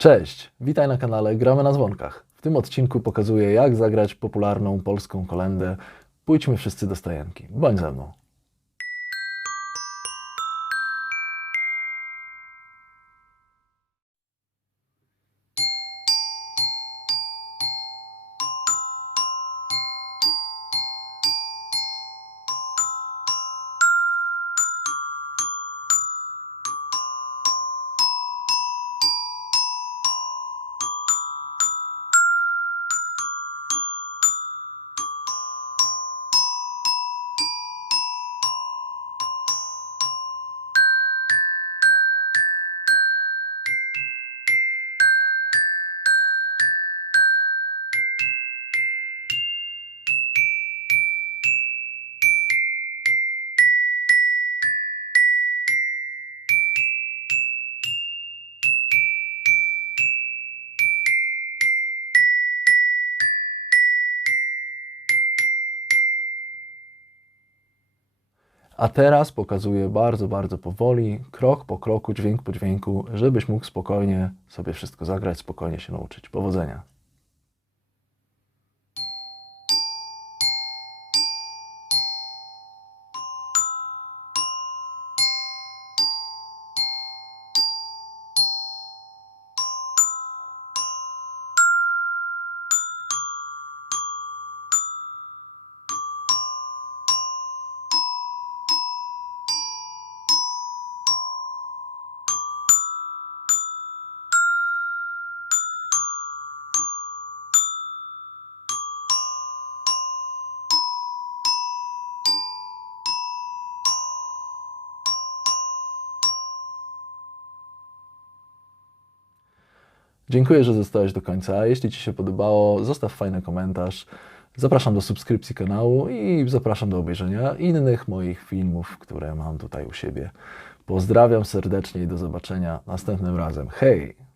Cześć, witaj na kanale Gramy na Dzwonkach. W tym odcinku pokazuję, jak zagrać popularną polską kolendę Pójdźmy wszyscy do stajenki. Bądź ze mną. A teraz pokazuję bardzo, bardzo powoli, krok po kroku, dźwięk po dźwięku, żebyś mógł spokojnie sobie wszystko zagrać, spokojnie się nauczyć. Powodzenia. Dziękuję, że zostałeś do końca. Jeśli Ci się podobało, zostaw fajny komentarz. Zapraszam do subskrypcji kanału i zapraszam do obejrzenia innych moich filmów, które mam tutaj u siebie. Pozdrawiam serdecznie i do zobaczenia następnym razem. Hej!